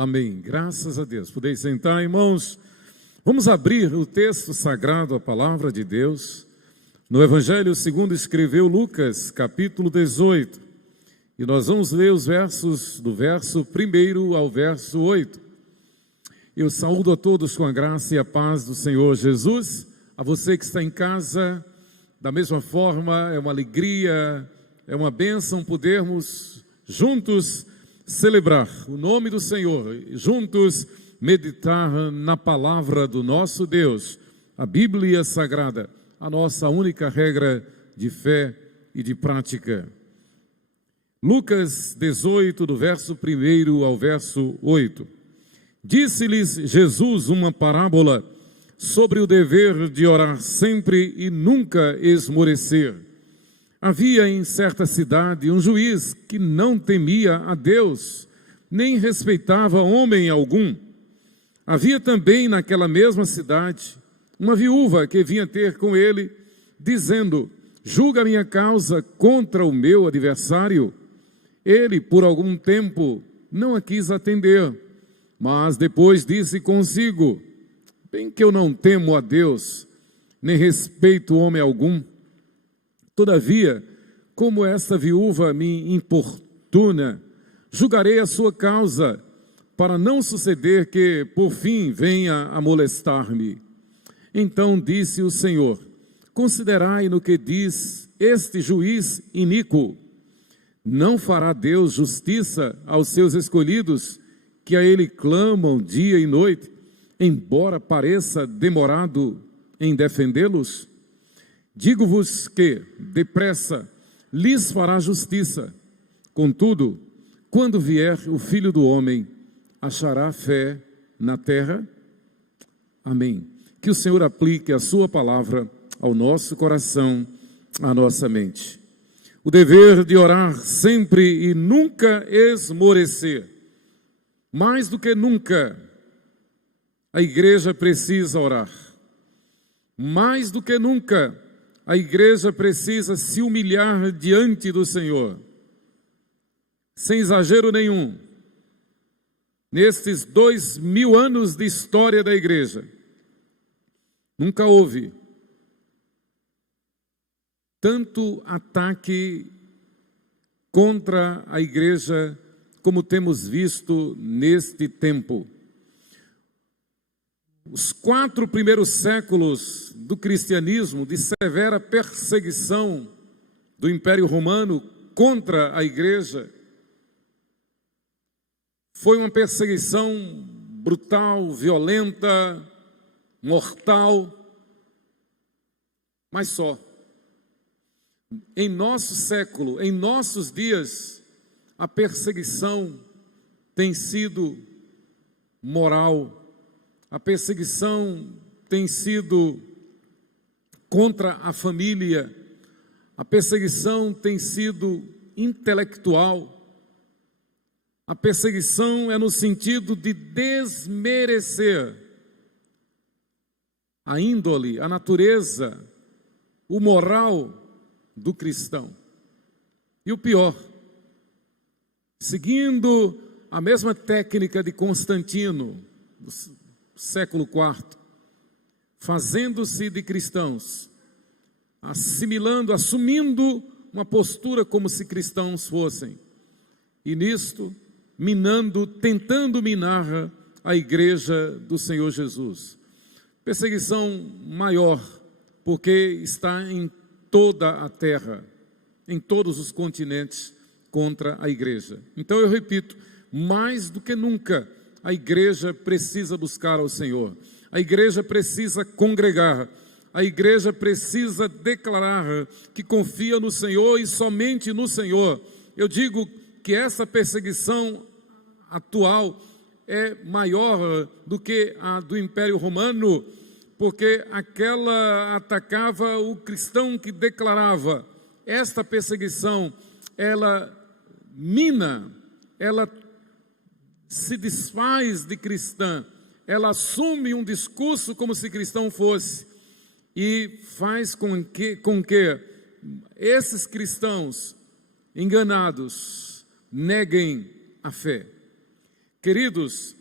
Amém. Graças a Deus. Podeis sentar, irmãos. Vamos abrir o texto sagrado, a palavra de Deus, no Evangelho segundo escreveu Lucas, capítulo 18. E nós vamos ler os versos do verso 1 ao verso 8. Eu saúdo a todos com a graça e a paz do Senhor Jesus. A você que está em casa, da mesma forma, é uma alegria, é uma bênção podermos juntos celebrar o nome do Senhor, juntos meditar na palavra do nosso Deus, a Bíblia Sagrada, a nossa única regra de fé e de prática. Lucas 18, do verso 1 ao verso 8. Disse-lhes Jesus uma parábola sobre o dever de orar sempre e nunca esmorecer. Havia em certa cidade um juiz que não temia a Deus, nem respeitava homem algum. Havia também naquela mesma cidade uma viúva que vinha ter com ele, dizendo: julga minha causa contra o meu adversário. Ele, por algum tempo, não a quis atender, mas depois disse consigo: bem que eu não temo a Deus, nem respeito homem algum. Todavia, como esta viúva me importuna, julgarei a sua causa, para não suceder que, por fim, venha a molestar-me. Então disse o Senhor: considerai no que diz este juiz iníquo. Não fará Deus justiça aos seus escolhidos, que a Ele clamam dia e noite, embora pareça demorado em defendê-los? Digo-vos que, depressa, lhes fará justiça. Contudo, quando vier o Filho do Homem, achará fé na terra? Amém. Que o Senhor aplique a sua palavra ao nosso coração, à nossa mente. O dever de orar sempre e nunca esmorecer. Mais do que nunca, a igreja precisa orar. Mais do que nunca, a igreja precisa se humilhar diante do Senhor. Sem exagero nenhum, nestes 2000 anos de história da igreja, nunca houve tanto ataque contra a igreja como temos visto neste tempo. Os 4 primeiros séculos do cristianismo, de severa perseguição do Império Romano contra a igreja, foi uma perseguição brutal, violenta, mortal, mas só. Em nosso século, em nossos dias, a perseguição tem sido moral. A perseguição tem sido contra a família, a perseguição tem sido intelectual, a perseguição é no sentido de desmerecer a índole, a natureza, o moral do cristão. E o pior, seguindo a mesma técnica de Constantino, século IV, fazendo-se de cristãos, assumindo uma postura como se cristãos fossem, e nisto, tentando minar a igreja do Senhor Jesus. Perseguição maior, porque está em toda a terra, em todos os continentes, contra a igreja. Então eu repito, mais do que nunca, a igreja precisa buscar ao Senhor, a igreja precisa congregar, a igreja precisa declarar que confia no Senhor e somente no Senhor. Eu digo que essa perseguição atual é maior do que a do Império Romano, porque aquela atacava o cristão que declarava. Esta perseguição, ela mina, ela se desfaz de cristã, ela assume um discurso como se cristão fosse e faz com que esses cristãos enganados neguem a fé. Queridos,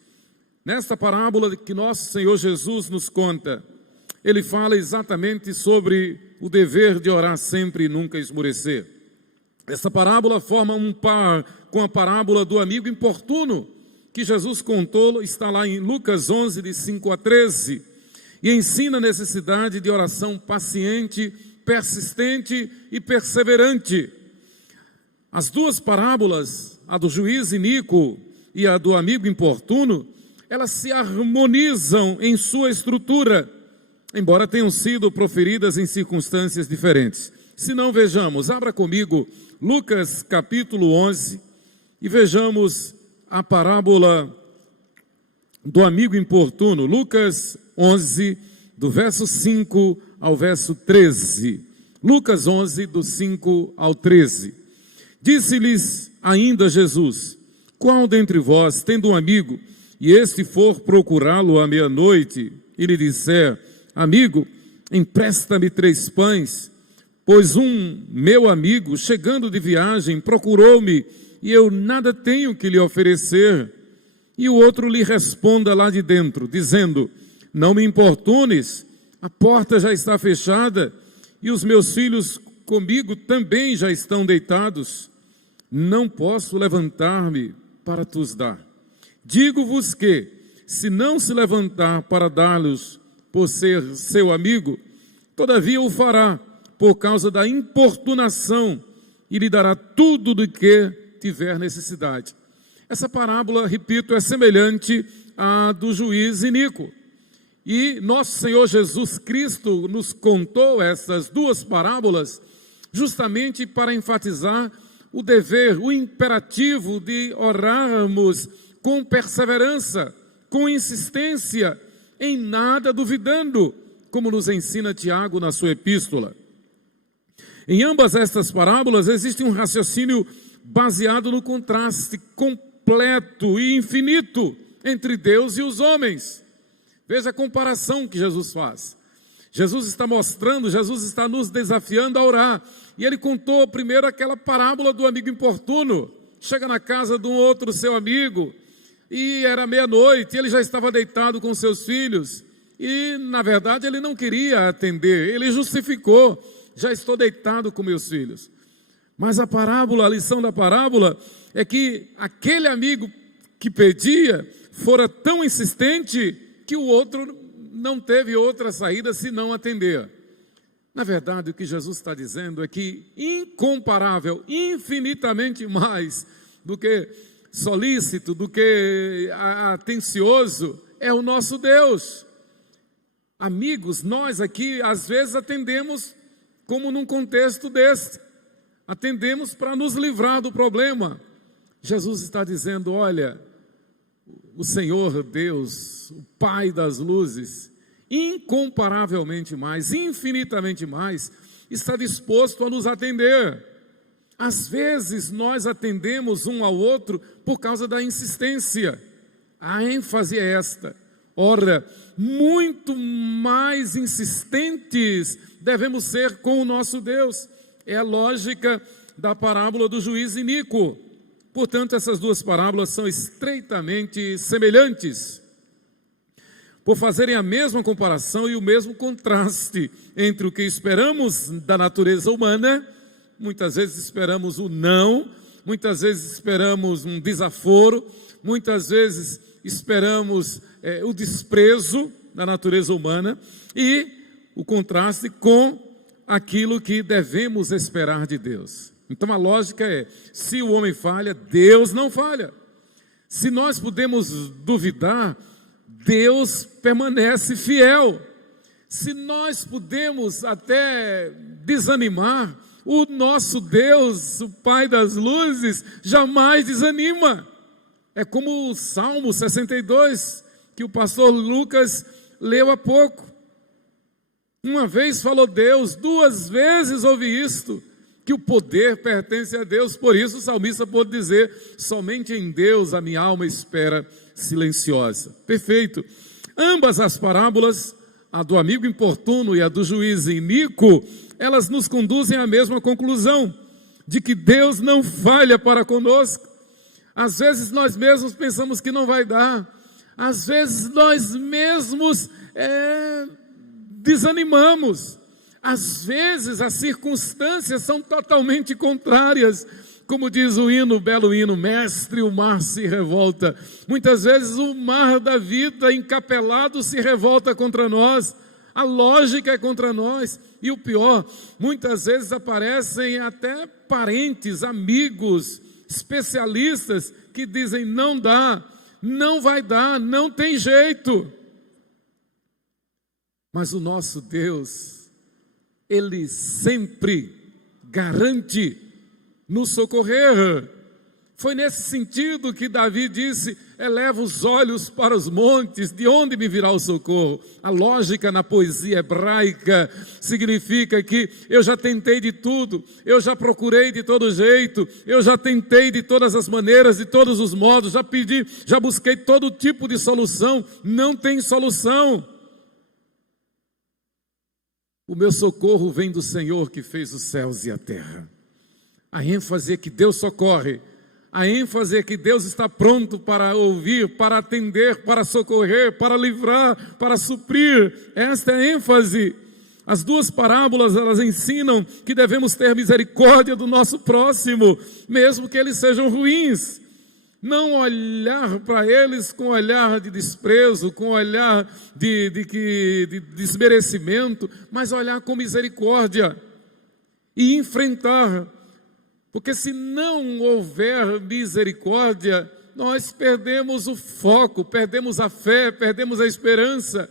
nesta parábola que nosso Senhor Jesus nos conta, ele fala exatamente sobre o dever de orar sempre e nunca esmorecer. Esta parábola forma um par com a parábola do amigo importuno, que Jesus contou, está lá em Lucas 11, de 5 a 13, e ensina a necessidade de oração paciente, persistente e perseverante. As duas parábolas, a do juiz iníquo e a do amigo importuno, elas se harmonizam em sua estrutura, embora tenham sido proferidas em circunstâncias diferentes. Se não, vejamos, abra comigo Lucas capítulo 11 e vejamos a parábola do amigo importuno. Lucas 11, do verso 5 ao verso 13. Lucas 11, do 5 ao 13. Disse-lhes ainda Jesus: qual dentre vós, tendo um amigo, e este for procurá-lo à meia-noite, e lhe disser: amigo, empresta-me 3 pães, pois um meu amigo, chegando de viagem, procurou-me, e eu nada tenho que lhe oferecer. E o outro lhe responda lá de dentro, dizendo: não me importunes, a porta já está fechada, e os meus filhos comigo também já estão deitados. Não posso levantar-me para tus dar. Digo-vos que, se não se levantar para dar-lhes por ser seu amigo, todavia o fará por causa da importunação, e lhe dará tudo do que tiver necessidade. Essa parábola, repito, é semelhante à do juiz iníquo. E nosso Senhor Jesus Cristo nos contou essas duas parábolas justamente para enfatizar o dever, o imperativo de orarmos com perseverança, com insistência, em nada duvidando, como nos ensina Tiago na sua epístola. Em ambas estas parábolas existe um raciocínio baseado no contraste completo e infinito entre Deus e os homens. Veja a comparação que Jesus faz. Jesus está mostrando, Jesus está nos desafiando a orar. E ele contou primeiro aquela parábola do amigo importuno. Chega na casa de um outro seu amigo, e era meia-noite, ele já estava deitado com seus filhos. E, na verdade, ele não queria atender, ele justificou: já estou deitado com meus filhos. Mas a parábola, a lição da parábola é que aquele amigo que pedia fora tão insistente que o outro não teve outra saída senão atender. Na verdade, o que Jesus está dizendo é que incomparável, infinitamente mais do que solícito, do que atencioso, é o nosso Deus. Amigos, nós aqui às vezes atendemos como num contexto deste. Atendemos para nos livrar do problema. Jesus está dizendo: olha, o Senhor Deus, o Pai das luzes, incomparavelmente mais, infinitamente mais, está disposto a nos atender. Às vezes nós atendemos um ao outro por causa da insistência. A ênfase é esta: ora, muito mais insistentes devemos ser com o nosso Deus. É a lógica da parábola do juiz iníquo. Portanto, essas duas parábolas são estreitamente semelhantes, por fazerem a mesma comparação e o mesmo contraste entre o que esperamos da natureza humana. Muitas vezes esperamos o não, muitas vezes esperamos um desaforo, muitas vezes esperamos o desprezo da natureza humana, e o contraste com aquilo que devemos esperar de Deus. Então a lógica é: se o homem falha, Deus não falha. Se nós podemos duvidar, Deus permanece fiel. Se nós podemos até desanimar, o nosso Deus, o Pai das luzes, jamais desanima. É como o Salmo 62, que o pastor Lucas leu há pouco. Uma vez falou Deus, 2 vezes ouvi isto, que o poder pertence a Deus. Por isso o salmista pôde dizer: somente em Deus a minha alma espera silenciosa. Perfeito. Ambas as parábolas, a do amigo importuno e a do juiz iníquo, elas nos conduzem à mesma conclusão, de que Deus não falha para conosco. Às vezes nós mesmos pensamos que não vai dar. Às vezes nós mesmos desanimamos. Às vezes as circunstâncias são totalmente contrárias. Como diz o hino, o belo hino, mestre, o mar se revolta. Muitas vezes o mar da vida encapelado se revolta contra nós. A lógica é contra nós. E o pior, muitas vezes aparecem até parentes, amigos, especialistas que dizem não dá, não vai dar, não tem jeito. Mas o nosso Deus, Ele sempre garante nos socorrer. Foi nesse sentido que Davi disse: eleva os olhos para os montes, de onde me virá o socorro? A lógica na poesia hebraica significa que eu já tentei de tudo, eu já procurei de todo jeito, eu já tentei de todas as maneiras, de todos os modos, já pedi, já busquei todo tipo de solução, não tem solução. O meu socorro vem do Senhor que fez os céus e a terra. A ênfase é que Deus socorre. A ênfase é que Deus está pronto para ouvir, para atender, para socorrer, para livrar, para suprir. Esta é a ênfase. As duas parábolas, elas ensinam que devemos ter misericórdia do nosso próximo, mesmo que eles sejam ruins. Não olhar para eles com olhar de desprezo, com olhar de desmerecimento, mas olhar com misericórdia e enfrentar. Porque se não houver misericórdia, nós perdemos o foco, perdemos a fé, perdemos a esperança.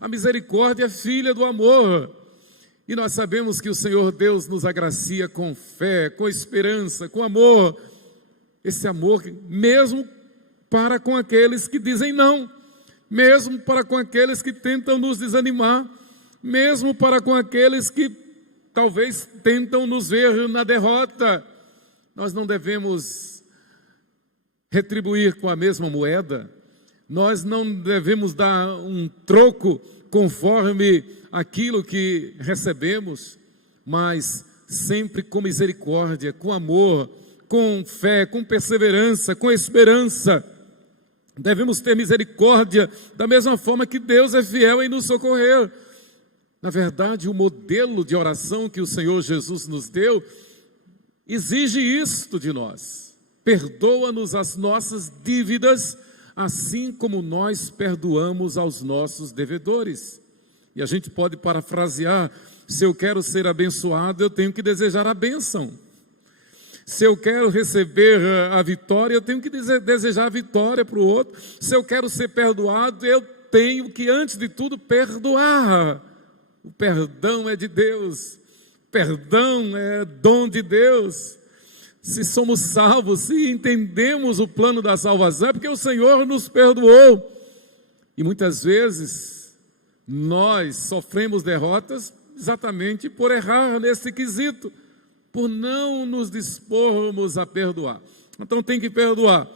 A misericórdia é filha do amor. E nós sabemos que o Senhor Deus nos agracia com fé, com esperança, com amor. Esse amor mesmo para com aqueles que dizem não, mesmo para com aqueles que tentam nos desanimar, mesmo para com aqueles que talvez tentam nos ver na derrota. Nós não devemos retribuir com a mesma moeda, nós não devemos dar um troco conforme aquilo que recebemos, mas sempre com misericórdia, com amor, com fé, com perseverança, com esperança. Devemos ter misericórdia da mesma forma que Deus é fiel em nos socorrer. Na verdade, o modelo de oração que o Senhor Jesus nos deu exige isto de nós: perdoa-nos as nossas dívidas, assim como nós perdoamos aos nossos devedores. E a gente pode parafrasear: se eu quero ser abençoado, eu tenho que desejar a bênção. Se eu quero receber a vitória, eu tenho que desejar a vitória para o outro. Se eu quero ser perdoado, eu tenho que, antes de tudo, perdoar. O perdão é de Deus. Perdão é dom de Deus. Se somos salvos, se entendemos o plano da salvação, é porque o Senhor nos perdoou. E muitas vezes nós sofremos derrotas exatamente por errar nesse quesito, por não nos dispormos a perdoar. Então tem que perdoar.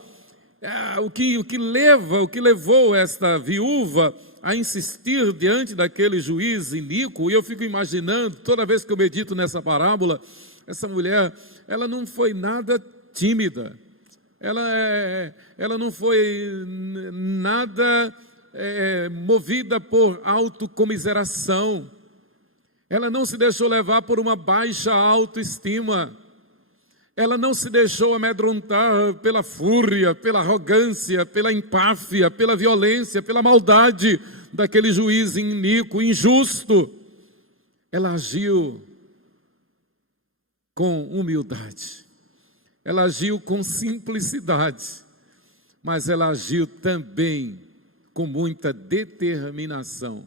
O que levou esta viúva a insistir diante daquele juiz iníquo, e eu fico imaginando, toda vez que eu medito nessa parábola, essa mulher, ela não foi nada tímida, ela não foi nada movida por autocomiseração, ela não se deixou levar por uma baixa autoestima, ela não se deixou amedrontar pela fúria, pela arrogância, pela empáfia, pela violência, pela maldade daquele juiz iníquo, injusto. Ela agiu com humildade, ela agiu com simplicidade, mas ela agiu também com muita determinação.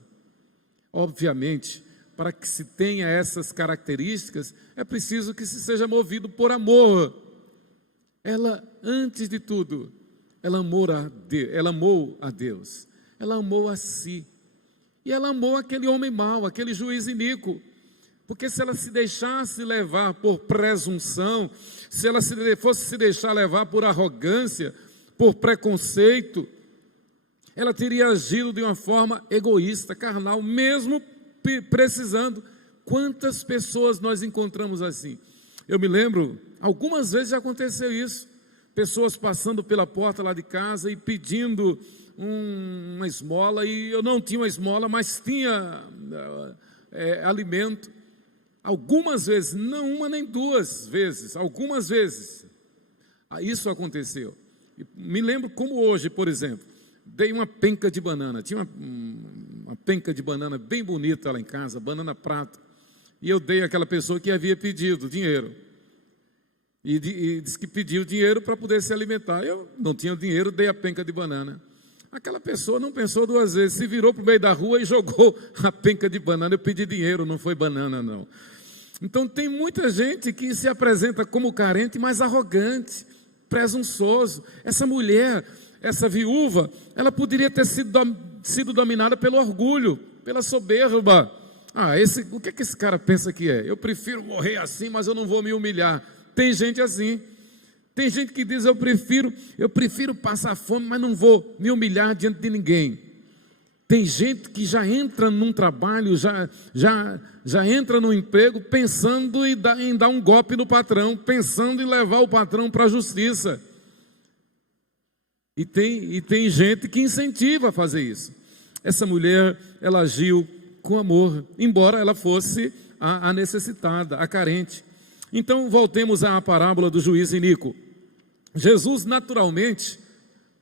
Obviamente, para que se tenha essas características, é preciso que se seja movido por amor. Ela, antes de tudo, ela amou a Deus, ela amou a si, e ela amou aquele homem mau, aquele juiz iníquo, porque se ela se deixasse levar por presunção, se ela fosse se deixar levar por arrogância, por preconceito, ela teria agido de uma forma egoísta, carnal, mesmo precisando. Quantas pessoas nós encontramos assim? Eu me lembro, algumas vezes já aconteceu isso. pessoas passando pela porta lá de casa e pedindo uma esmola, e eu não tinha uma esmola, mas tinha alimento. Algumas vezes, não uma nem duas vezes, algumas vezes, isso aconteceu. Me lembro como hoje, por exemplo, dei uma penca de banana, tinha uma penca de banana bem bonita lá em casa, banana prata, e eu dei àquela pessoa que havia pedido dinheiro, e disse que pediu dinheiro para poder se alimentar. Eu não tinha dinheiro, dei a penca de banana. Aquela pessoa não pensou duas vezes, se virou para o meio da rua e jogou a penca de banana. Eu pedi dinheiro, não foi banana não. Então tem muita gente que se apresenta como carente, mas arrogante, presunçoso. Essa mulher, essa viúva, ela poderia ter sido dominada pelo orgulho, pela soberba. O que é que esse cara pensa que é? Eu prefiro morrer assim, mas eu não vou me humilhar. Tem gente assim. Tem gente que diz, eu prefiro passar fome, mas não vou me humilhar diante de ninguém. Tem gente que já entra num trabalho, já entra num emprego pensando em dar um golpe no patrão, pensando em levar o patrão para a justiça. E tem gente que incentiva a fazer isso. Essa mulher, ela agiu com amor, embora ela fosse a necessitada, a carente. Então, voltemos à parábola do juiz iníquo. Jesus, naturalmente,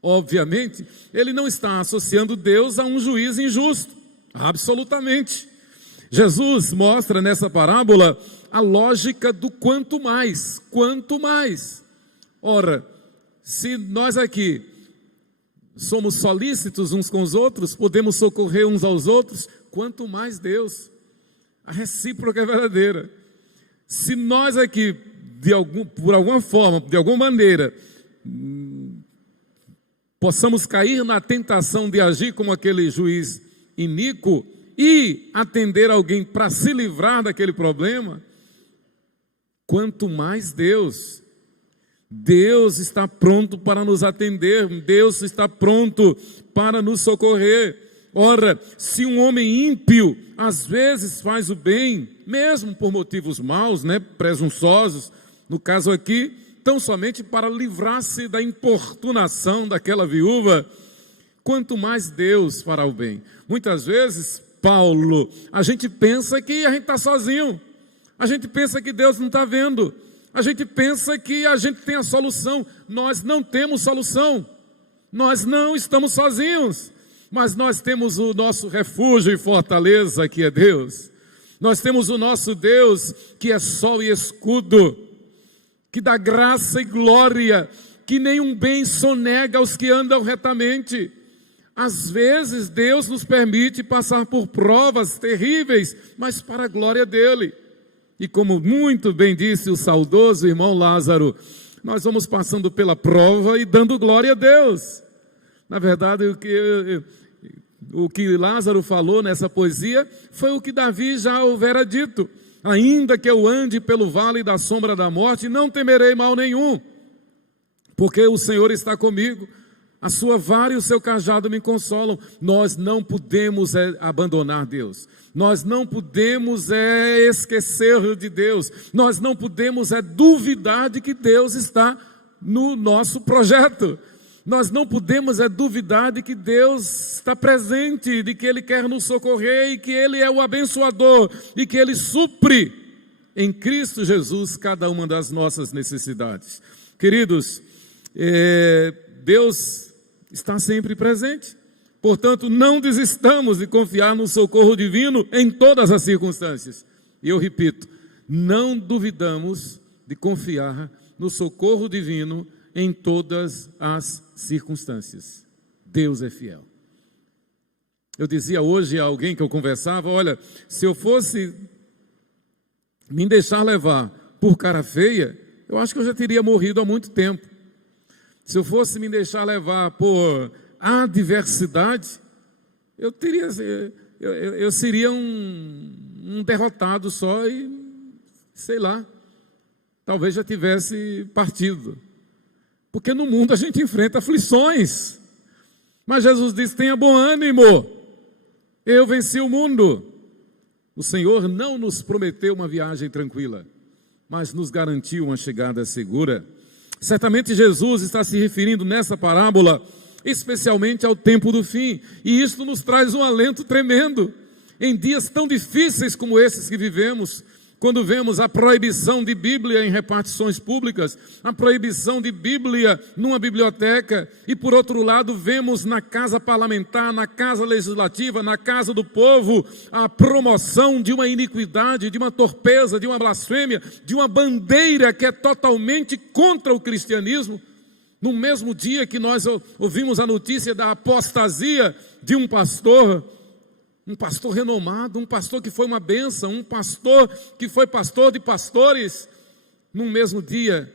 obviamente, ele não está associando Deus a um juiz injusto, absolutamente. Jesus mostra nessa parábola a lógica do quanto mais, quanto mais. Ora, se nós aqui somos solícitos uns com os outros, podemos socorrer uns aos outros, quanto mais Deus. A recíproca é verdadeira. Se nós aqui, por alguma forma, de alguma maneira, possamos cair na tentação de agir como aquele juiz iníquo e atender alguém para se livrar daquele problema, quanto mais Deus. Deus está pronto para nos atender, Deus está pronto para nos socorrer. Ora, se um homem ímpio às vezes faz o bem, mesmo por motivos maus, presunçosos, no caso aqui, tão somente para livrar-se da importunação daquela viúva, quanto mais Deus fará o bem. Muitas vezes, Paulo, a gente pensa que a gente está sozinho, a gente pensa que Deus não está vendo, a gente pensa que a gente tem a solução. Nós não temos solução, nós não estamos sozinhos, mas nós temos o nosso refúgio e fortaleza, que é Deus. Nós temos o nosso Deus, que é sol e escudo, que dá graça e glória, que nenhum bem sonega aos que andam retamente. Às vezes Deus nos permite passar por provas terríveis, mas para a glória dele. E como muito bem disse o saudoso irmão Lázaro, nós vamos passando pela prova e dando glória a Deus. Na verdade, o que Lázaro falou nessa poesia foi o que Davi já houvera dito. Ainda que eu ande pelo vale da sombra da morte, não temerei mal nenhum, porque o Senhor está comigo, a sua vara e o seu cajado me consolam. Nós não podemos abandonar Deus, nós não podemos esquecer de Deus, nós não podemos duvidar de que Deus está no nosso projeto. Nós não podemos duvidar de que Deus está presente, de que Ele quer nos socorrer e que Ele é o abençoador e que Ele supre em Cristo Jesus cada uma das nossas necessidades. Queridos, Deus está sempre presente, portanto não desistamos de confiar no socorro divino em todas as circunstâncias. E eu repito, não duvidamos de confiar no socorro divino em todas as circunstâncias. Deus é fiel. Eu dizia hoje a alguém que eu conversava, olha, se eu fosse me deixar levar por cara feia, eu acho que eu já teria morrido há muito tempo. Se eu fosse me deixar levar por adversidade, eu seria um derrotado só e, sei lá, talvez já tivesse partido. Porque no mundo a gente enfrenta aflições, mas Jesus disse, tenha bom ânimo, eu venci o mundo. O Senhor não nos prometeu uma viagem tranquila, mas nos garantiu uma chegada segura. Certamente Jesus está se referindo nessa parábola especialmente ao tempo do fim, e isso nos traz um alento tremendo em dias tão difíceis como esses que vivemos, quando vemos a proibição de Bíblia em repartições públicas, a proibição de Bíblia numa biblioteca, e por outro lado vemos na casa parlamentar, na casa legislativa, na casa do povo, a promoção de uma iniquidade, de uma torpeza, de uma blasfêmia, de uma bandeira que é totalmente contra o cristianismo. No mesmo dia que nós ouvimos a notícia da apostasia de um pastor renomado, um pastor que foi uma bênção, um pastor que foi pastor de pastores, no mesmo dia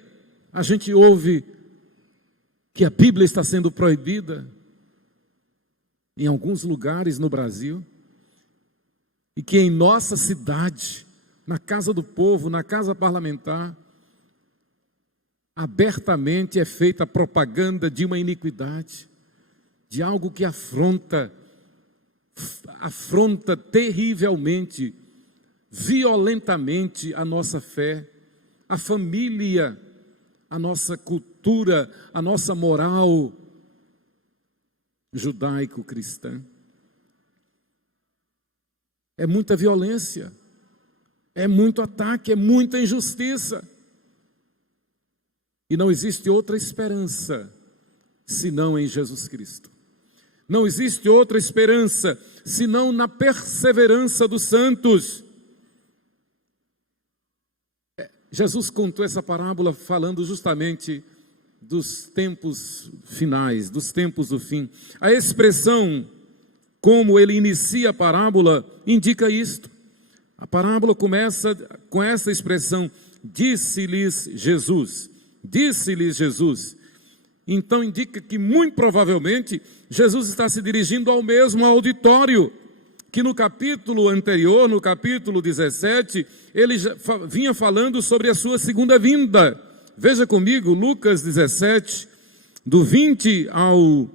a gente ouve que a Bíblia está sendo proibida em alguns lugares no Brasil, e que em nossa cidade, na casa do povo, na casa parlamentar, abertamente é feita a propaganda de uma iniquidade, de algo que afronta terrivelmente, violentamente a nossa fé, a família, a nossa cultura, a nossa moral judaico-cristã. É muita violência, é muito ataque, é muita injustiça. E não existe outra esperança senão em Jesus Cristo. Não existe outra esperança senão na perseverança dos santos. Jesus contou essa parábola falando justamente dos tempos finais, dos tempos do fim. A expressão como ele inicia a parábola indica isto. A parábola começa com essa expressão: disse-lhes Jesus. Disse-lhes Jesus. Então indica que muito provavelmente Jesus está se dirigindo ao mesmo auditório que no capítulo anterior, no capítulo 17, ele já vinha falando sobre a sua segunda vinda. Veja comigo Lucas 17, do 20 ao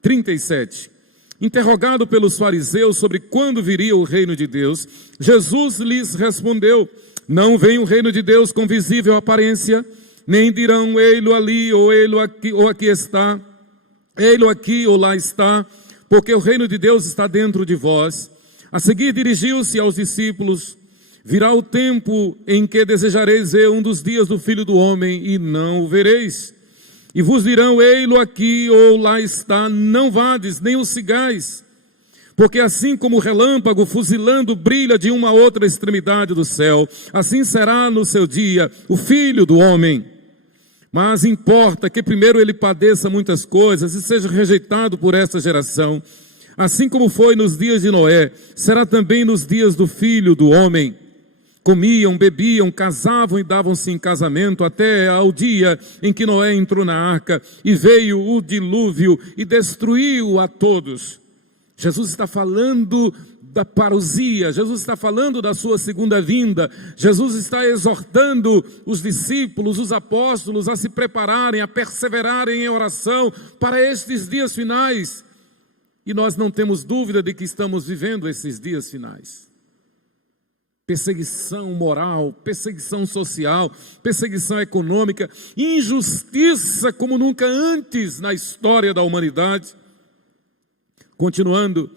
37. Interrogado pelos fariseus sobre quando viria o reino de Deus, Jesus lhes respondeu: não vem o reino de Deus com visível aparência, nem dirão ei-lo ali ou ei-lo aqui, ou aqui está, ei-lo aqui ou lá está, porque o reino de Deus está dentro de vós. A seguir dirigiu-se aos discípulos: virá o tempo em que desejareis ver um dos dias do Filho do Homem e não o vereis. E vos dirão ei-lo aqui ou lá está, não vades, nem o sigais. Porque assim como o relâmpago fuzilando brilha de uma a outra extremidade do céu, assim será no seu dia o Filho do Homem. Mas importa que primeiro ele padeça muitas coisas e seja rejeitado por esta geração. Assim como foi nos dias de Noé, será também nos dias do Filho do Homem. Comiam, bebiam, casavam e davam-se em casamento até ao dia em que Noé entrou na arca e veio o dilúvio e destruiu a todos. Jesus está falando da parousia, Jesus está falando da sua segunda vinda. Jesus está exortando os discípulos, os apóstolos a se prepararem, a perseverarem em oração para estes dias finais. E nós não temos dúvida de que estamos vivendo esses dias finais. Perseguição moral, perseguição social, perseguição econômica, injustiça como nunca antes na história da humanidade. Continuando,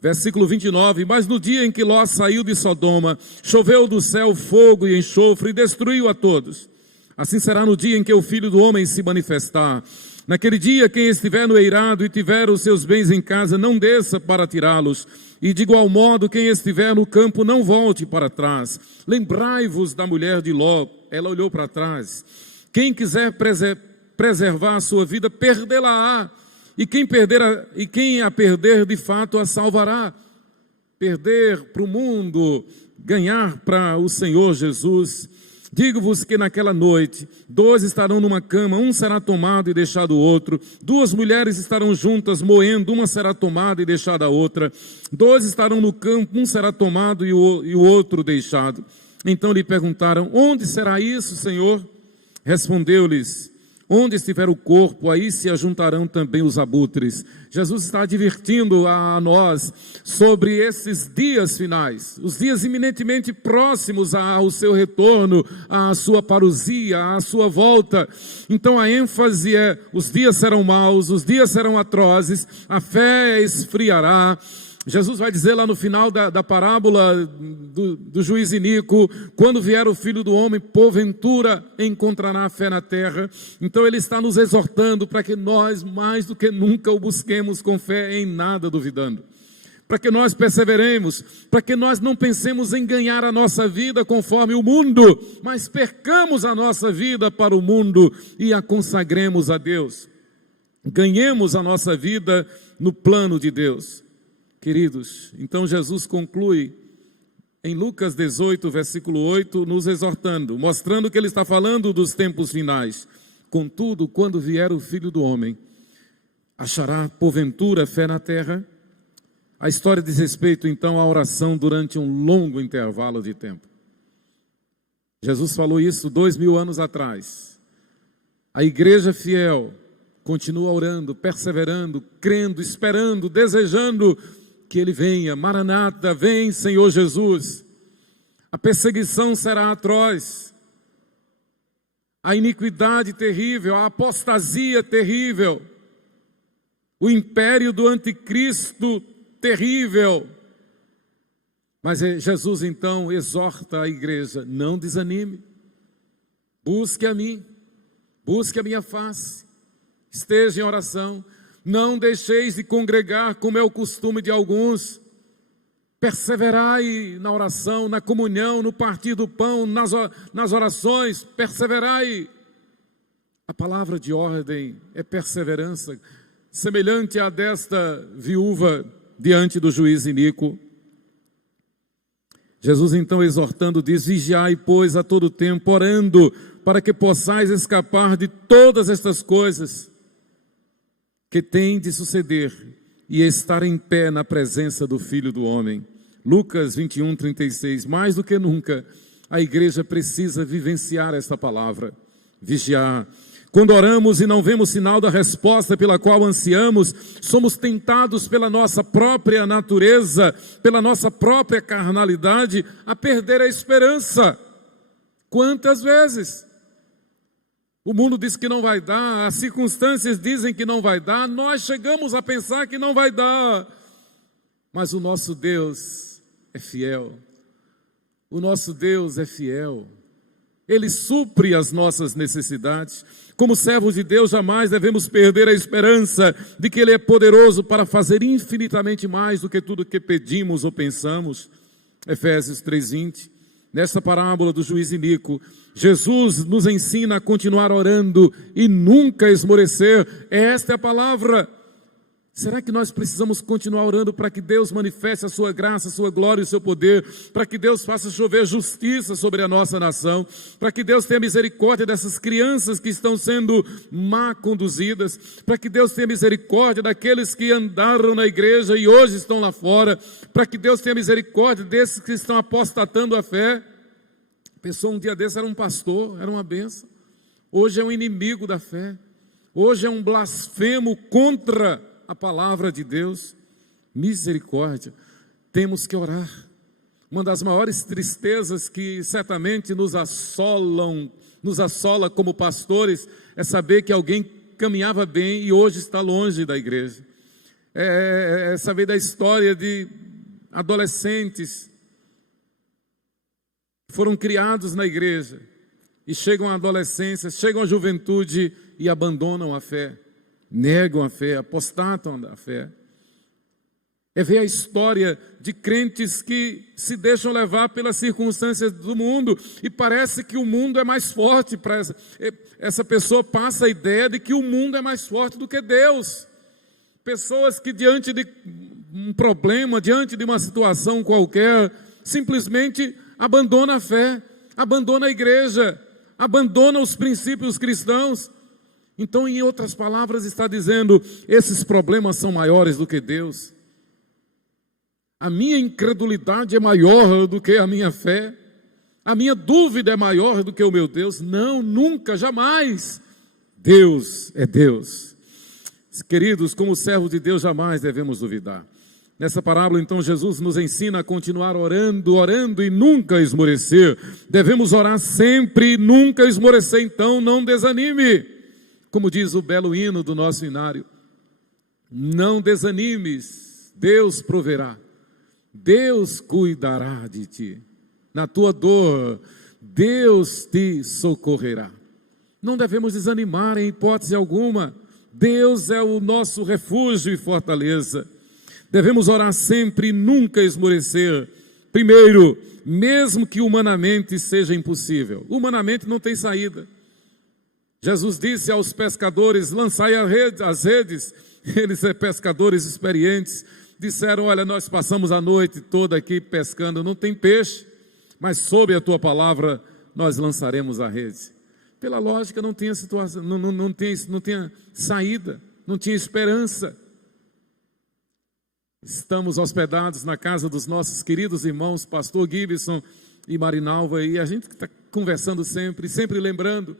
versículo 29, mas no dia em que Ló saiu de Sodoma, choveu do céu fogo e enxofre e destruiu a todos. Assim será no dia em que o Filho do Homem se manifestar. Naquele dia, quem estiver no eirado e tiver os seus bens em casa, não desça para tirá-los. E de igual modo, quem estiver no campo, não volte para trás. Lembrai-vos da mulher de Ló, ela olhou para trás. Quem quiser preservar a sua vida, perdê-la-á. E quem a perder, de fato, a salvará. Perder para o mundo, ganhar para o Senhor Jesus. Digo-vos que naquela noite, 2 estarão numa cama, um será tomado e deixado o outro. 2 mulheres estarão juntas, moendo, uma será tomada e deixada a outra. 2 estarão no campo, um será tomado e o outro deixado. Então lhe perguntaram: onde será isso, Senhor? Respondeu-lhes: Onde estiver o corpo, aí se ajuntarão também os abutres. Jesus está advertindo a nós sobre esses dias finais, os dias iminentemente próximos ao seu retorno, à sua parousia, à sua volta. Então a ênfase é: os dias serão maus, os dias serão atrozes, a fé esfriará. Jesus vai dizer lá no final da parábola do juiz Inico: quando vier o Filho do Homem, porventura encontrará fé na terra. Então ele está nos exortando para que nós, mais do que nunca, o busquemos com fé, em nada duvidando. Para que nós perseveremos, para que nós não pensemos em ganhar a nossa vida conforme o mundo, mas percamos a nossa vida para o mundo e a consagremos a Deus. Ganhemos a nossa vida no plano de Deus. Queridos, então Jesus conclui em Lucas 18, versículo 8, nos exortando, mostrando que ele está falando dos tempos finais. Contudo, quando vier o Filho do Homem, achará porventura fé na terra? A história diz respeito então à oração durante um longo intervalo de tempo. Jesus falou isso 2000 anos atrás. A igreja fiel continua orando, perseverando, crendo, esperando, desejando que ele venha. Maranata, vem, Senhor Jesus. A perseguição será atroz, a iniquidade terrível, a apostasia terrível, o império do anticristo terrível. Mas Jesus então exorta a igreja: não desanime, busque a mim, busque a minha face, esteja em oração. Não deixeis de congregar, como é o costume de alguns. Perseverai na oração, na comunhão, no partir do pão, nas orações. Perseverai. A palavra de ordem é perseverança, semelhante à desta viúva diante do juiz Inico. Jesus então exortando diz: vigiai, pois, a todo tempo, orando, para que possais escapar de todas estas coisas que tem de suceder e estar em pé na presença do Filho do Homem. Lucas 21, 36. Mais do que nunca, a igreja precisa vivenciar esta palavra, vigiar. Quando oramos e não vemos sinal da resposta pela qual ansiamos, somos tentados pela nossa própria natureza, pela nossa própria carnalidade, a perder a esperança. Quantas vezes? O mundo diz que não vai dar, as circunstâncias dizem que não vai dar, nós chegamos a pensar que não vai dar. Mas o nosso Deus é fiel. O nosso Deus é fiel. Ele supre as nossas necessidades. Como servos de Deus, jamais devemos perder a esperança de que Ele é poderoso para fazer infinitamente mais do que tudo que pedimos ou pensamos. Efésios 3:20. Nesta parábola do juiz Inico, Jesus nos ensina a continuar orando e nunca esmorecer. Esta é a palavra. Será que nós precisamos continuar orando para que Deus manifeste a sua graça, a sua glória e o seu poder, para que Deus faça chover justiça sobre a nossa nação, para que Deus tenha misericórdia dessas crianças que estão sendo mal conduzidas, para que Deus tenha misericórdia daqueles que andaram na igreja e hoje estão lá fora, para que Deus tenha misericórdia desses que estão apostatando a fé? A pessoa um dia desse era um pastor, era uma bênção, hoje é um inimigo da fé, hoje é um blasfemo contra a palavra de Deus. Misericórdia, temos que orar. Uma das maiores tristezas que certamente nos assola como pastores, é saber que alguém caminhava bem e hoje está longe da igreja. É saber da história de adolescentes que foram criados na igreja e chegam à adolescência, chegam à juventude e abandonam a fé. Negam a fé, apostatam da fé. É ver a história de crentes que se deixam levar pelas circunstâncias do mundo e parece que o mundo é mais forte. Essa pessoa passa a ideia de que o mundo é mais forte do que Deus. Pessoas que diante de um problema, diante de uma situação qualquer, simplesmente abandonam a fé, abandonam a igreja, abandonam os princípios cristãos. Então, em outras palavras, está dizendo: esses problemas são maiores do que Deus. A minha incredulidade é maior do que a minha fé. A minha dúvida é maior do que o meu Deus. Não, nunca, jamais. Deus é Deus. Queridos, como servos de Deus, jamais devemos duvidar. Nessa parábola, então, Jesus nos ensina a continuar orando e nunca esmorecer. Devemos orar sempre e nunca esmorecer, então não desanime. Como diz o belo hino do nosso inário, não desanimes, Deus proverá, Deus cuidará de ti. Na tua dor, Deus te socorrerá. Não devemos desanimar em hipótese alguma. Deus é o nosso refúgio e fortaleza. Devemos orar sempre e nunca esmorecer. Primeiro, mesmo que humanamente seja impossível. Humanamente não tem saída. Jesus disse aos pescadores, lançai as redes. Eles, pescadores experientes, disseram, olha, nós passamos a noite toda aqui pescando, não tem peixe, mas sob a tua palavra nós lançaremos a rede. Pela lógica não tinha situação, não tinha saída, não tinha esperança. Estamos hospedados na casa dos nossos queridos irmãos, pastor Gibson e Marinalva, e a gente está conversando sempre lembrando,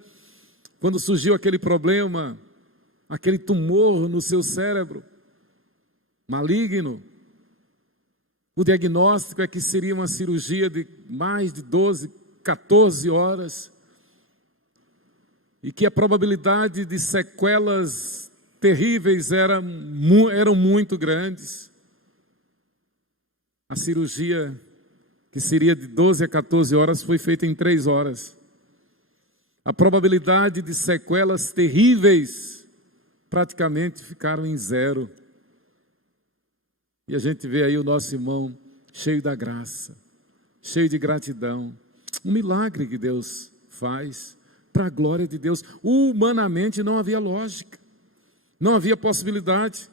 quando surgiu aquele problema, aquele tumor no seu cérebro, maligno, o diagnóstico é que seria uma cirurgia de mais de 12, 14 horas, e que a probabilidade de sequelas terríveis eram muito grandes. A cirurgia, que seria de 12 a 14 horas, foi feita em 3 horas. A probabilidade de sequelas terríveis praticamente ficaram em 0. E a gente vê aí o nosso irmão cheio da graça, cheio de gratidão. Um milagre que Deus faz para a glória de Deus. Humanamente não havia lógica, não havia possibilidade.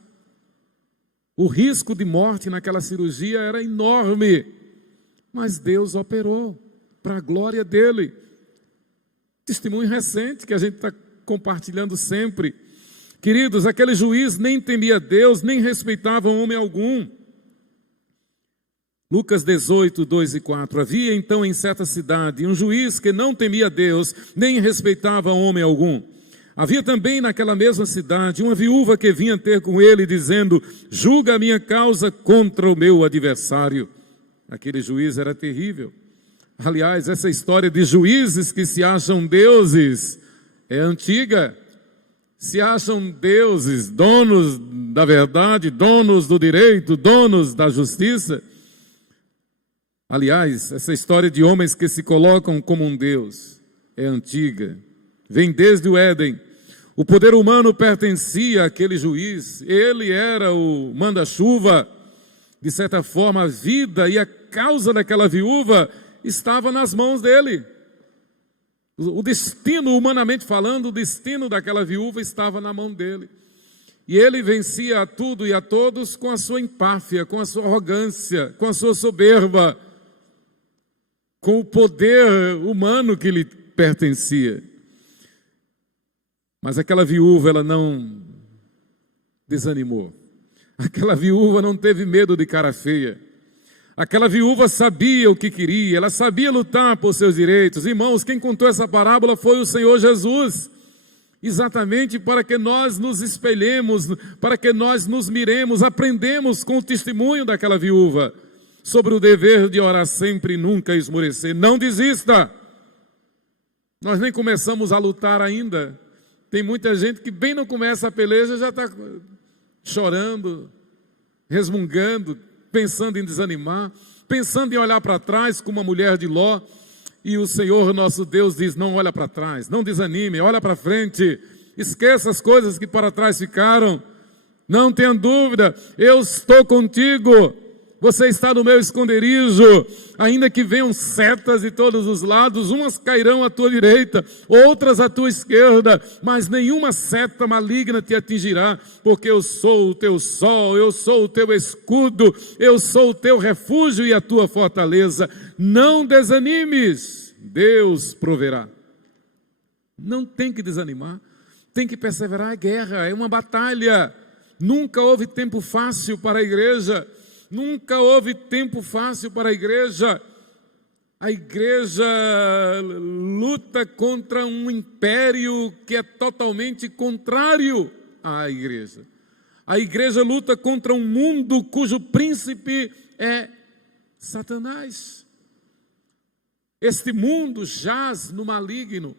O risco de morte naquela cirurgia era enorme, mas Deus operou para a glória dele. Testemunho recente que a gente está compartilhando sempre. Queridos, aquele juiz nem temia Deus, nem respeitava homem algum. Lucas 18, 2 e 4. Havia então em certa cidade um juiz que não temia Deus, nem respeitava homem algum. Havia também naquela mesma cidade uma viúva que vinha ter com ele, dizendo, julga a minha causa contra o meu adversário. Aquele juiz era terrível. Aliás, essa história de juízes que se acham deuses é antiga. Se acham deuses, donos da verdade, donos do direito, donos da justiça. Aliás, essa história de homens que se colocam como um Deus é antiga. Vem desde o Éden. O poder humano pertencia àquele juiz. Ele era o manda-chuva. De certa forma, a vida e a causa daquela viúva estava nas mãos dele. O destino, humanamente falando, o destino daquela viúva estava na mão dele. E ele vencia a tudo e a todos com a sua empáfia, com a sua arrogância, com a sua soberba, com o poder humano que lhe pertencia. Mas aquela viúva, ela não desanimou. Aquela viúva não teve medo de cara feia. Aquela viúva sabia o que queria, ela sabia lutar por seus direitos. Irmãos, quem contou essa parábola foi o Senhor Jesus. Exatamente para que nós nos espelhemos, para que nós nos miremos, aprendemos com o testemunho daquela viúva sobre o dever de orar sempre e nunca esmorecer. Não desista. Nós nem começamos a lutar ainda. Tem muita gente que bem não começa a peleja, já está chorando, resmungando, pensando em desanimar, pensando em olhar para trás como a mulher de Ló. E o Senhor nosso Deus diz, não olha para trás, não desanime, olha para frente, esqueça as coisas que para trás ficaram, não tenha dúvida, eu estou contigo, você está no meu esconderijo, ainda que venham setas de todos os lados, umas cairão à tua direita, outras à tua esquerda, mas nenhuma seta maligna te atingirá, porque eu sou o teu sol, eu sou o teu escudo, eu sou o teu refúgio e a tua fortaleza. Não desanimes, Deus proverá. Não tem que desanimar, tem que perseverar. A guerra é uma batalha. Nunca houve tempo fácil para a igreja. Nunca houve tempo fácil para a igreja. A igreja luta contra um império que é totalmente contrário à igreja. A igreja luta contra um mundo cujo príncipe é Satanás. Este mundo jaz no maligno.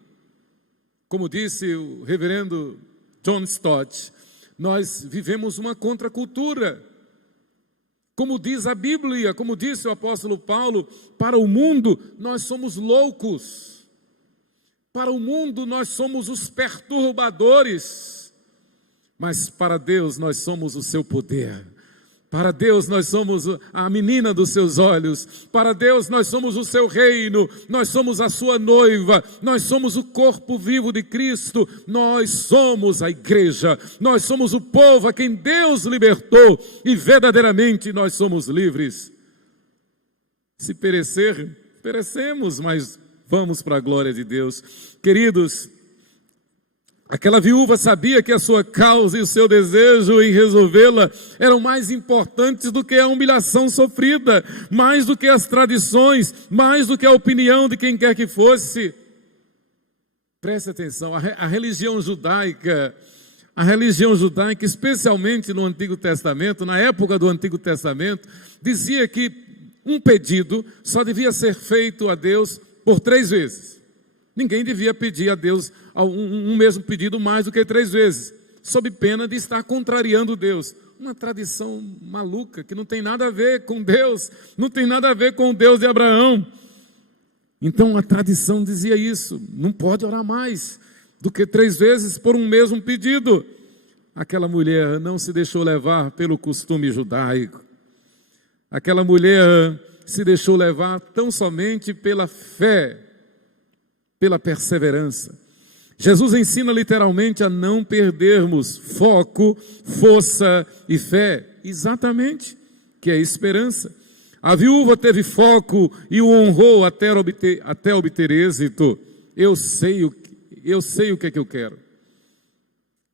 Como disse o reverendo John Stott, nós vivemos uma contracultura. Como diz a Bíblia, como disse o apóstolo Paulo, para o mundo nós somos loucos. Para o mundo nós somos os perturbadores. Mas para Deus nós somos o seu poder. Para Deus nós somos a menina dos seus olhos. Para Deus nós somos o seu reino. Nós somos a sua noiva. Nós somos o corpo vivo de Cristo. Nós somos a igreja. Nós somos o povo a quem Deus libertou. E verdadeiramente nós somos livres. Se perecer, perecemos, mas vamos para a glória de Deus. Queridos, aquela viúva sabia que a sua causa e o seu desejo em resolvê-la eram mais importantes do que a humilhação sofrida, mais do que as tradições, mais do que a opinião de quem quer que fosse. Preste atenção, a religião judaica, especialmente no Antigo Testamento, na época do Antigo Testamento, dizia que um pedido só devia ser feito a Deus por 3 vezes. Ninguém devia pedir a Deus um mesmo pedido mais do que 3 vezes, sob pena de estar contrariando Deus. Uma tradição maluca, que não tem nada a ver com Deus, não tem nada a ver com o Deus de Abraão. Então a tradição dizia isso, não pode orar mais do que 3 vezes por um mesmo pedido. Aquela mulher não se deixou levar pelo costume judaico. Aquela mulher se deixou levar tão somente pela fé, pela perseverança. Jesus ensina literalmente a não perdermos foco, força e fé, exatamente, que é esperança. A viúva teve foco e o honrou até obter êxito. Eu sei o que é que eu quero.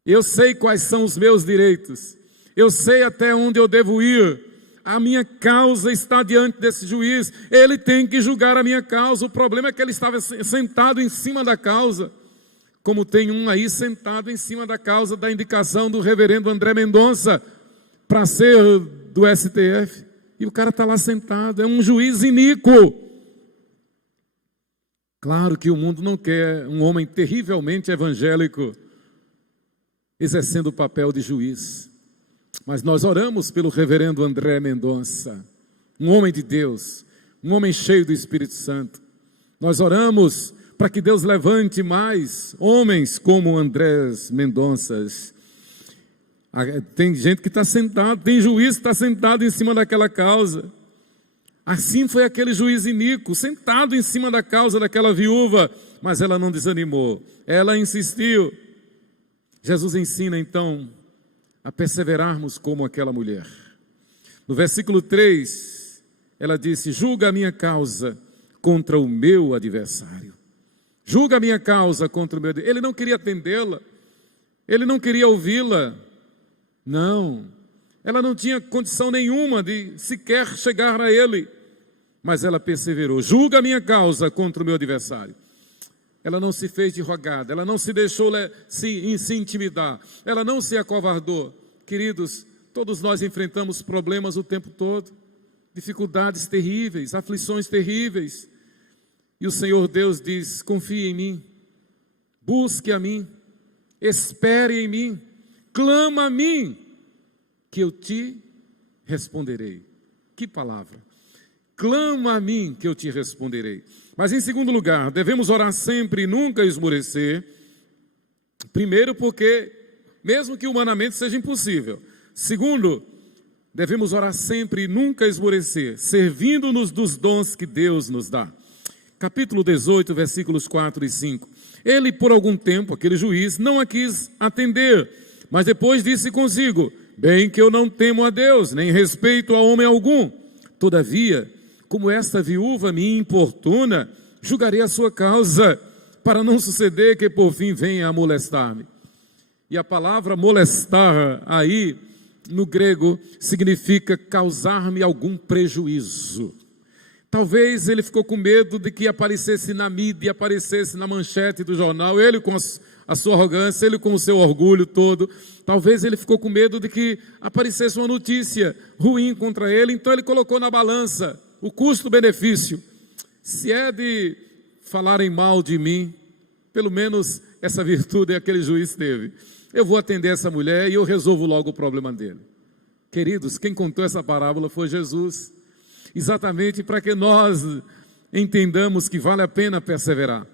Eu sei quais são os meus direitos. Eu sei até onde eu devo ir. A minha causa está diante desse juiz, ele tem que julgar a minha causa. O problema é que ele estava sentado em cima da causa, como tem um aí sentado em cima da causa da indicação do reverendo André Mendonça para ser do STF, e o cara está lá sentado, é um juiz iníquo. Claro que o mundo não quer um homem terrivelmente evangélico exercendo o papel de juiz. Mas nós oramos pelo reverendo André Mendonça, um homem de Deus, um homem cheio do Espírito Santo. Nós oramos para que Deus levante mais homens como André Mendonças. Tem gente que está sentado, tem juiz que está sentado em cima daquela causa. Assim foi aquele juiz iníquo, sentado em cima da causa daquela viúva, mas ela não desanimou, ela insistiu. Jesus ensina então a perseverarmos como aquela mulher. No versículo 3, ela disse: julga a minha causa contra o meu adversário. Julga a minha causa contra o meu adversário. Ele não queria atendê-la, ele não queria ouvi-la, não. Ela não tinha condição nenhuma de sequer chegar a ele, mas ela perseverou. Julga a minha causa contra o meu adversário. Ela não se fez de rogada, ela não se deixou se intimidar, ela não se acovardou. Queridos, todos nós enfrentamos problemas o tempo todo, dificuldades terríveis, aflições terríveis. E o Senhor Deus diz: confie em mim, busque a mim, espere em mim, clama a mim, que eu te responderei. Que palavra! Clama a mim, que eu te responderei. Mas em segundo lugar, devemos orar sempre e nunca esmorecer. Primeiro, porque mesmo que humanamente seja impossível. Segundo, devemos orar sempre e nunca esmorecer, servindo-nos dos dons que Deus nos dá. Capítulo 18, versículos 4 e 5. Ele, por algum tempo, aquele juiz, não a quis atender, mas depois disse consigo: bem que eu não temo a Deus, nem respeito a homem algum. Todavia, como esta viúva me importuna, julgarei a sua causa, para não suceder que por fim venha a molestar-me. E a palavra molestar aí, no grego, significa causar-me algum prejuízo. Talvez ele ficou com medo de que aparecesse na mídia, aparecesse na manchete do jornal, ele com a sua arrogância, ele com o seu orgulho todo. Talvez ele ficou com medo de que aparecesse uma notícia ruim contra ele, então ele colocou na balança o custo-benefício. Se é de falarem mal de mim, pelo menos essa virtude aquele juiz teve. Eu vou atender essa mulher e eu resolvo logo o problema dele. Queridos, quem contou essa parábola foi Jesus. Exatamente para que nós entendamos que vale a pena perseverar,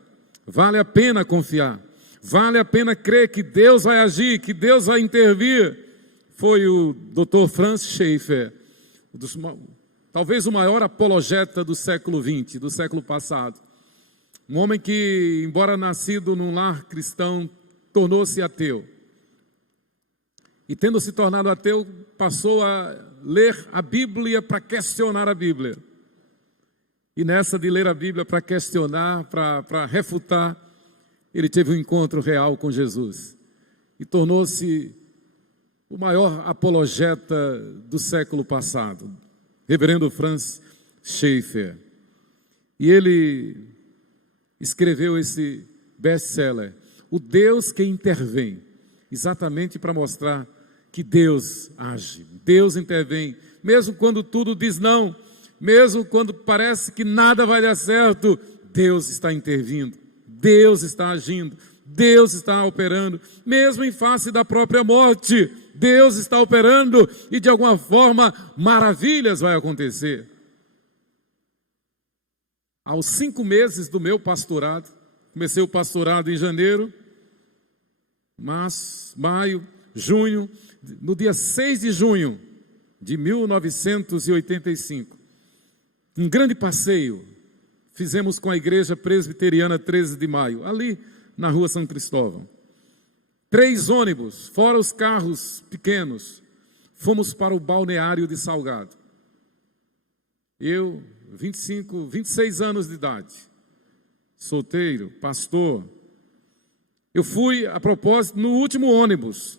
vale a pena confiar, vale a pena crer que Deus vai agir, que Deus vai intervir. Foi o Dr. Francis Schaeffer, talvez o maior apologeta do século XX, do século passado. Um homem que, embora nascido num lar cristão, tornou-se ateu. E tendo se tornado ateu, passou a ler a Bíblia para questionar a Bíblia. E nessa de ler a Bíblia para questionar, para refutar, ele teve um encontro real com Jesus. E tornou-se o maior apologeta do século passado, reverendo Francis Schaeffer. E ele escreveu esse best-seller, O Deus que Intervém, exatamente para mostrar que Deus age, Deus intervém, mesmo quando tudo diz não, mesmo quando parece que nada vai dar certo, Deus está intervindo, Deus está agindo, Deus está operando, mesmo em face da própria morte, Deus está operando e de alguma forma maravilhas vai acontecer. Aos 5 meses do meu pastorado, comecei o pastorado em janeiro, março, maio, junho, no dia 6 de junho de 1985, um grande passeio fizemos com a Igreja Presbiteriana 13 de Maio, ali na rua São Cristóvão. 3 ônibus, fora os carros pequenos, fomos para o balneário de Salgado. Eu, 26 anos de idade, solteiro, pastor. Eu fui, a propósito, no último ônibus.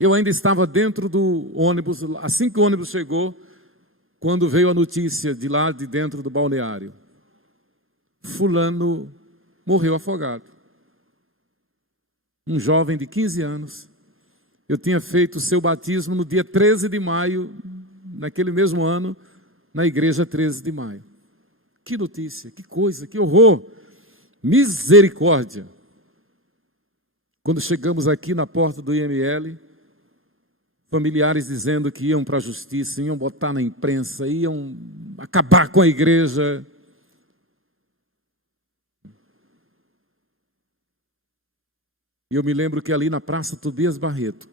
Eu ainda estava dentro do ônibus, assim que o ônibus chegou, quando veio a notícia de lá de dentro do balneário. Fulano morreu afogado. Um jovem de 15 anos. Eu tinha feito o seu batismo no dia 13 de maio, naquele mesmo ano, na igreja 13 de maio. Que notícia, que coisa, que horror. Misericórdia. Quando chegamos aqui na porta do IML, familiares dizendo que iam para a justiça, iam botar na imprensa, iam acabar com a igreja. E eu me lembro que ali na Praça Tobias Barreto,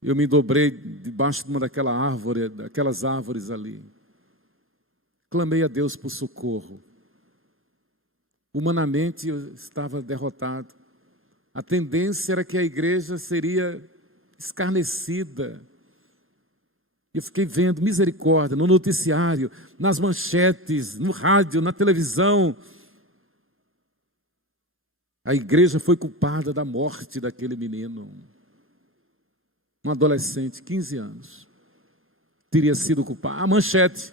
eu me dobrei debaixo de uma daquelas árvores ali. Clamei a Deus por socorro. Humanamente eu estava derrotado. A tendência era que a igreja seria escarnecida. Eu fiquei vendo misericórdia no noticiário, nas manchetes, no rádio, na televisão. A igreja foi culpada da morte daquele menino. Um adolescente, 15 anos. Teria sido culpado. A manchete.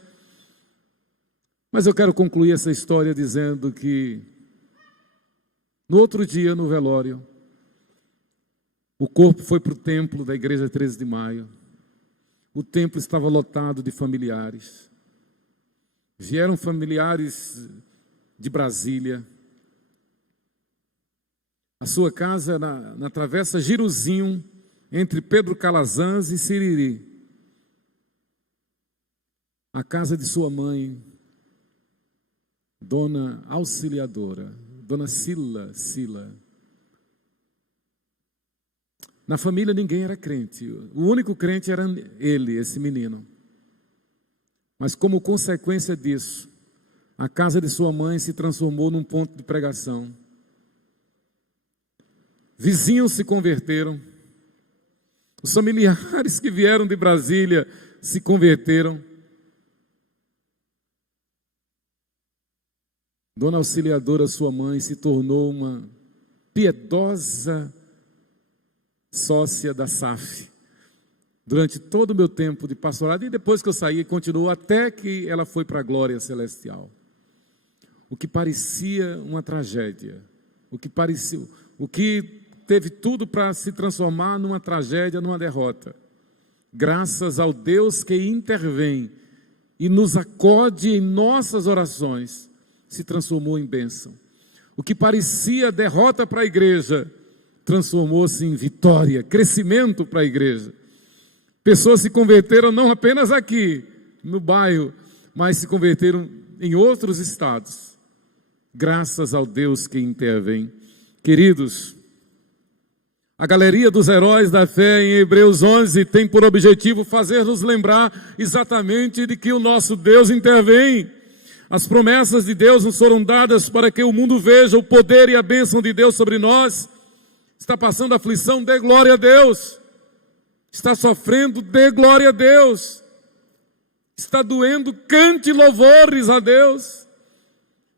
Mas eu quero concluir essa história dizendo que no outro dia, no velório, o corpo foi para o templo da igreja 13 de maio. O templo estava lotado de familiares. Vieram familiares de Brasília. A sua casa na Travessa Giruzinho, entre Pedro Calazans e Siriri. A casa de sua mãe, Dona Auxiliadora, Dona Sila. Na família ninguém era crente. O único crente era ele, esse menino. Mas como consequência disso, a casa de sua mãe se transformou num ponto de pregação. Vizinhos se converteram. Os familiares que vieram de Brasília se converteram. Dona Auxiliadora, sua mãe, se tornou uma piedosa sócia da SAF. durante todo o meu tempo de pastorado, e depois que eu saí, continuou até que ela foi para a glória celestial. O que parecia uma tragédia, o que teve tudo para se transformar numa tragédia, numa derrota, graças ao Deus que intervém e nos acode em nossas orações, se transformou em bênção. O que parecia derrota para a igreja, transformou-se em vitória, crescimento para a igreja. Pessoas se converteram não apenas aqui, no bairro, mas se converteram em outros estados, graças ao Deus que intervém. Queridos, a galeria dos heróis da fé em Hebreus 11 tem por objetivo fazer-nos lembrar exatamente de que o nosso Deus intervém. As promessas de Deus nos foram dadas para que o mundo veja o poder e a bênção de Deus sobre nós. Está passando aflição, dê glória a Deus. Está sofrendo, dê glória a Deus. Está doendo, cante louvores a Deus.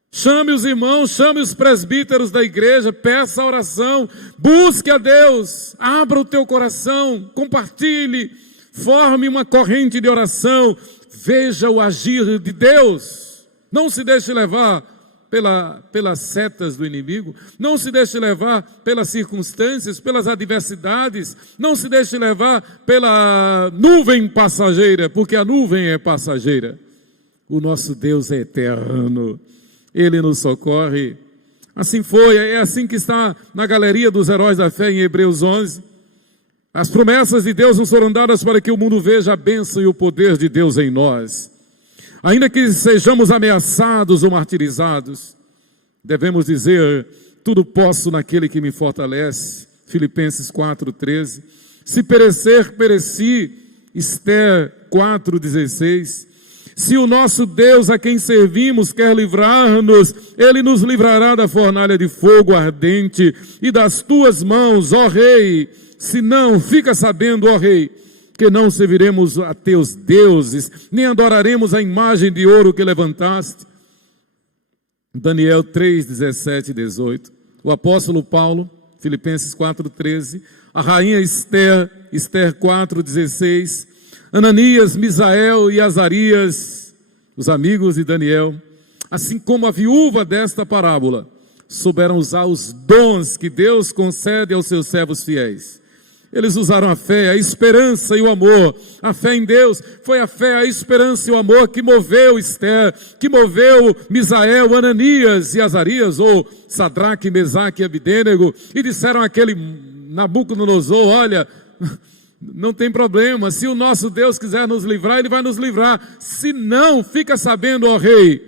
Chame os irmãos, chame os presbíteros da igreja, peça a oração, busque a Deus, abra o teu coração, compartilhe, forme uma corrente de oração, veja o agir de Deus. Não se deixe levar pelas setas do inimigo, não se deixe levar pelas circunstâncias, pelas adversidades, não se deixe levar pela nuvem passageira, porque a nuvem é passageira. O nosso Deus é eterno, Ele nos socorre. Assim foi, é assim que está na galeria dos heróis da fé em Hebreus 11. As promessas de Deus nos foram dadas para que o mundo veja a bênção e o poder de Deus em nós. Ainda que sejamos ameaçados ou martirizados, devemos dizer, tudo posso naquele que me fortalece, Filipenses 4,13. Se perecer, pereci, Esther 4,16. Se o nosso Deus a quem servimos quer livrar-nos, Ele nos livrará da fornalha de fogo ardente e das tuas mãos, ó Rei. Se não, fica sabendo, ó Rei, que não serviremos a teus deuses, nem adoraremos a imagem de ouro que levantaste. Daniel 3, 17 e 18. O apóstolo Paulo, Filipenses 4,13. A rainha Esther 4, 16. Ananias, Misael e Azarias, os amigos de Daniel, assim como a viúva desta parábola, souberam usar os dons que Deus concede aos seus servos fiéis. Eles usaram a fé, a esperança e o amor. A fé em Deus foi a fé, a esperança e o amor que moveu Esther, que moveu Misael, Ananias e Azarias, ou Sadraque, Mesaque e Abidênego, e disseram àquele Nabucodonosor, olha, não tem problema, se o nosso Deus quiser nos livrar, Ele vai nos livrar. Se não, fica sabendo, ó Rei,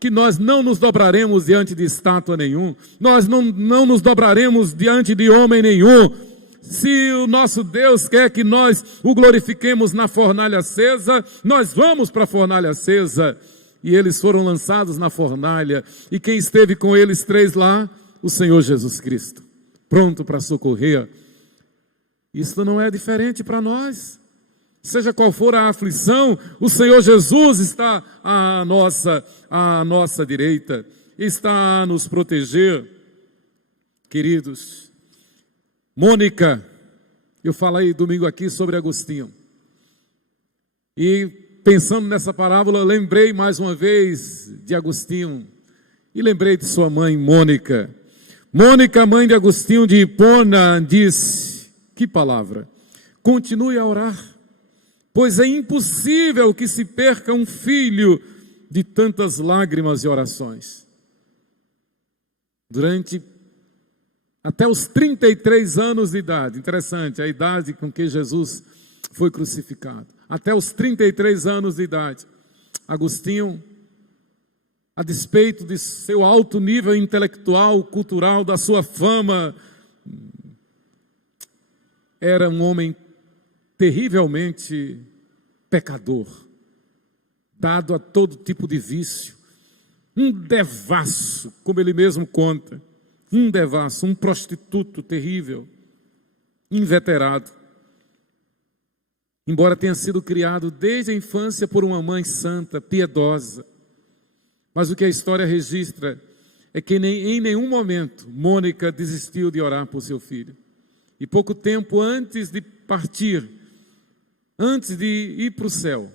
que nós não nos dobraremos diante de estátua nenhum, nós não nos dobraremos diante de homem nenhum. Se o nosso Deus quer que nós o glorifiquemos na fornalha acesa, nós vamos para a fornalha acesa. E eles foram lançados na fornalha. E quem esteve com eles três lá? O Senhor Jesus Cristo, pronto para socorrer. Isso não é diferente para nós. Seja qual for a aflição, o Senhor Jesus está à nossa direita, está a nos proteger. Queridos, Mônica, eu falei domingo aqui sobre Agostinho, e pensando nessa parábola, eu lembrei mais uma vez de Agostinho, e lembrei de sua mãe Mônica. Mônica, mãe de Agostinho de Hipona, disse, que palavra, continue a orar, pois é impossível que se perca um filho de tantas lágrimas e orações. Durante até os 33 anos de idade, interessante, a idade com que Jesus foi crucificado. Até os 33 anos de idade, Agostinho, a despeito de seu alto nível intelectual, cultural, da sua fama, era um homem terrivelmente pecador, dado a todo tipo de vício, um devasso, como ele mesmo conta. Um devasso, um prostituto terrível, inveterado. Embora tenha sido criado desde a infância por uma mãe santa, piedosa. Mas o que a história registra é que em nenhum momento Mônica desistiu de orar por seu filho. E pouco tempo antes de partir, Antes de ir para o céu,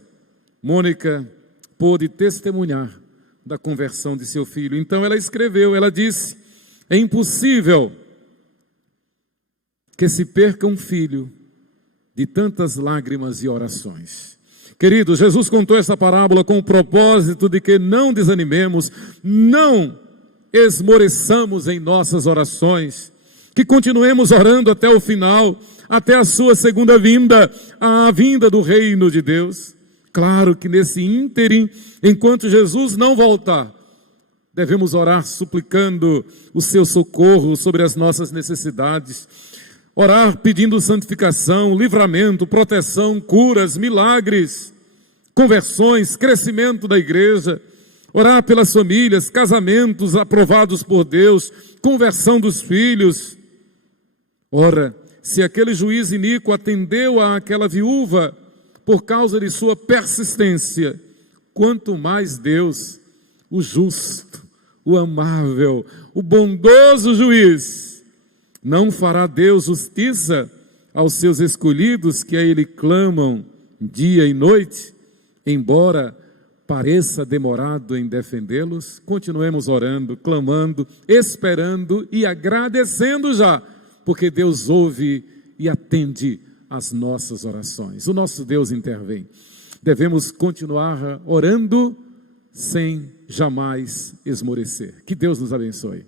Mônica pôde testemunhar da conversão de seu filho. Então ela escreveu, ela disse: é impossível que se perca um filho de tantas lágrimas e orações. Queridos, Jesus contou essa parábola com o propósito de que não desanimemos, não esmoreçamos em nossas orações, que continuemos orando até o final, até a sua segunda vinda, a vinda do reino de Deus. Claro que nesse ínterim, enquanto Jesus não voltar, devemos orar suplicando o seu socorro sobre as nossas necessidades, orar pedindo santificação, livramento, proteção, curas, milagres, conversões, crescimento da igreja, orar pelas famílias, casamentos aprovados por Deus, conversão dos filhos. Ora, se aquele juiz iníquo atendeu àquela viúva por causa de sua persistência, quanto mais Deus, o justo, o amável, o bondoso juiz, não fará Deus justiça aos seus escolhidos que a Ele clamam dia e noite, embora pareça demorado em defendê-los? Continuemos orando, clamando, esperando e agradecendo já, porque Deus ouve e atende as nossas orações. O nosso Deus intervém. Devemos continuar orando sem jamais esmorecer. Que Deus nos abençoe.